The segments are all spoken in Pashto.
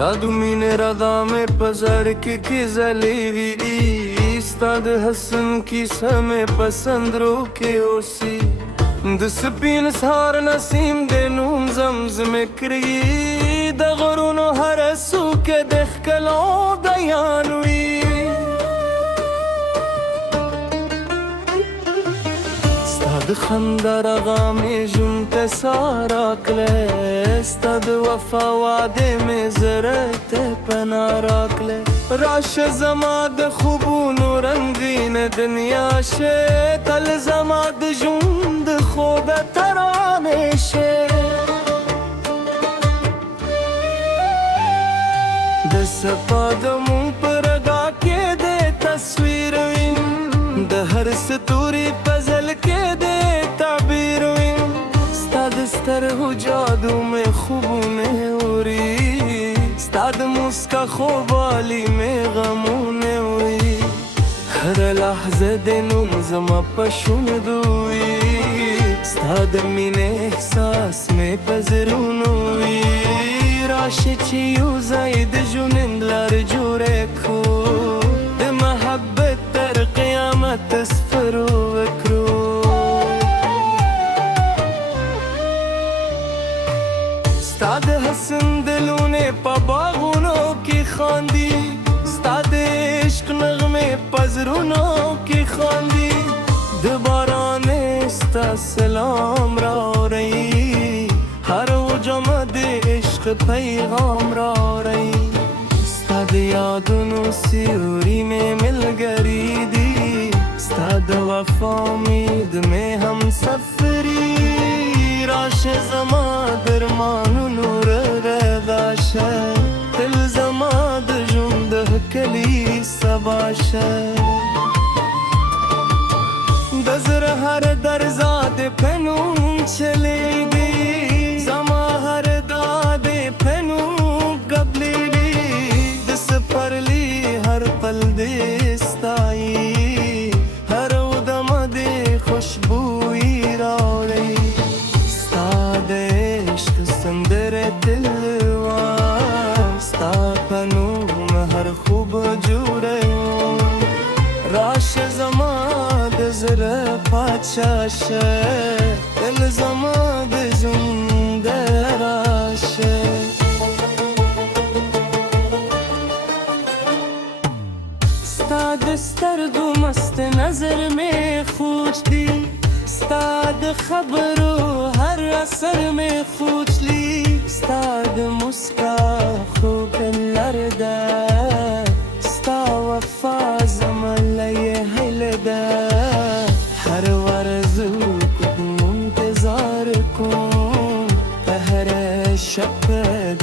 Tadumine radame pazar ki kizali Stad hasan ki same pasand roke osi Dspin sar nasim denum zamzam kri Da gurun har su ke dekh kalo dayanwi Stad khandar agame jumte sarakle Stad wafa wade me zarat panarakle Rash zamad khubun rangin dunya she Tal zamad jund khod tarane she Das padam par ga ke de tasveer win Da har sturi pazal ke de tabir win Stad star ho jadu mein khubune uri Stad muska khobali mein ghamune uri Har lahza denum zama pashun dui Stad mine ihsas mein pazrun uri Rash chiyu zaid junin lar jure ko De mahabbat tar qiyamat tasfaru akru Stad hasan dilune pa baghuno ki khandi Stad ishq nagme pazruno ki khandi De barane sta salam ra rahi Har wo jamad ishq paygam ra rahi Stad yaduno suri mein mil garidi Stad wafa umid mein hum safari Rash zama darmanu nur redasha Til zamad jundah kali sabasha Dazr har darzad penum chalegi Zama har dade penum gablili Dis parli har pal destai Har udama de khushbui rauri Sandere dilwa sta panum har khub jure Rash zamad zra pachash Dil zamad jundarash Stad stardu mast nazar mein khujdi Stad khabru har asar mein khujli Stad muska khub larda Sta wafa zamalaye hilda Har warzu muntazar kum Pahar shab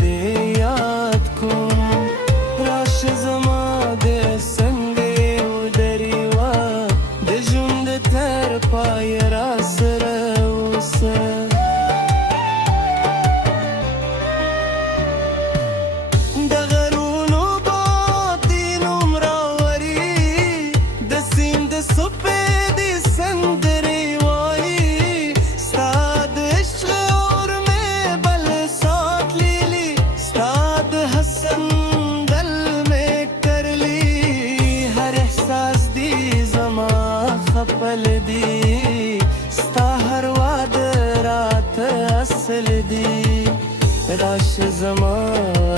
de yaad kum Rash zamad sange udariwa De jund tar pay rasra usa Rash zama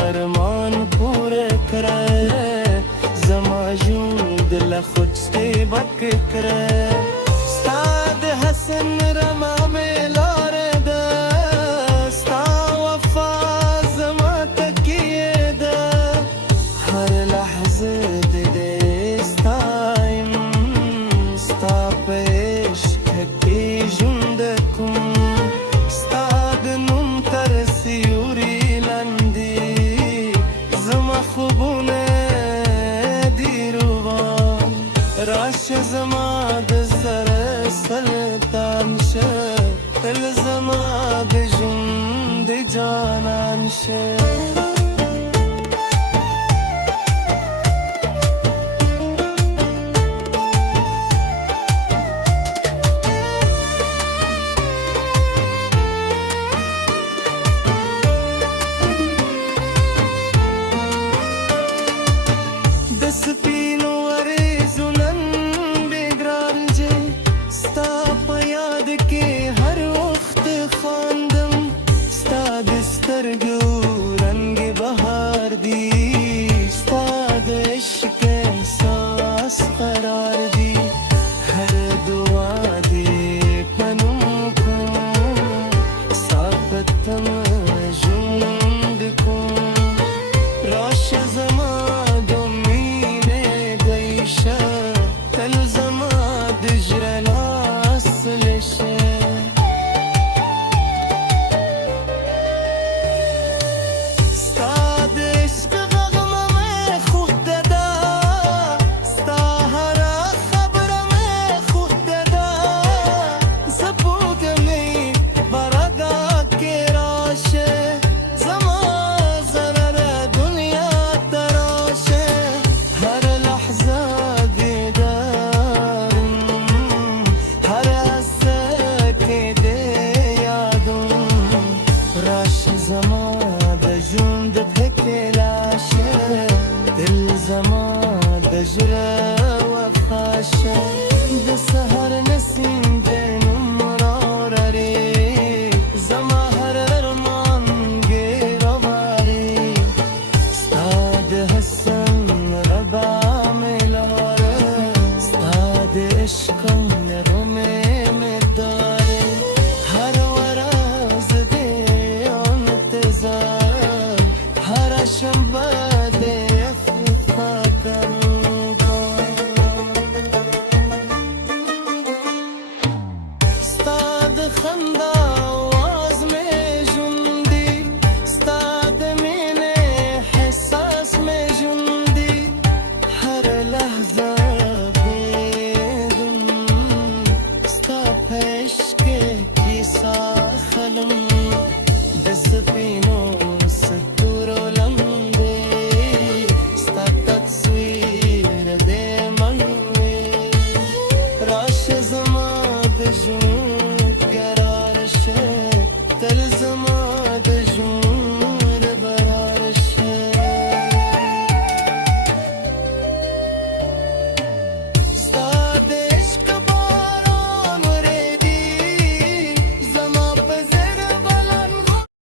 arman pure kare Zama jund la khud se bak kare Stad hasan rama mein lare da Sta wafa zama takiye da Har lahza de destaim Sta pesh ki jundakum Stad num tarsi Rash zamad zara sultan she Til zamad jund janan she سترګو رنګ بهار دی ستا د عشق احساس قرار دی هر دعا دی پنوم کوم ثابتم ژوند کوم راشه زما د مینې دی شه تل زما د زړه لاس لشه زما د ژوند پکلاشه دل زما د زړه وفاشه د سحر نسیم د نمراري زما هر ارمان ګیرواري ستا د حسن ربا ملاره ستا د عشق نرمه مداره هر ورځ هر شنبه د افتخار ستا د خندا आवाज مې ژوندي ستا د مینې احساس مې ژوندي هر لحظه بېدم ستا په عشق کې ساخلم د سپینو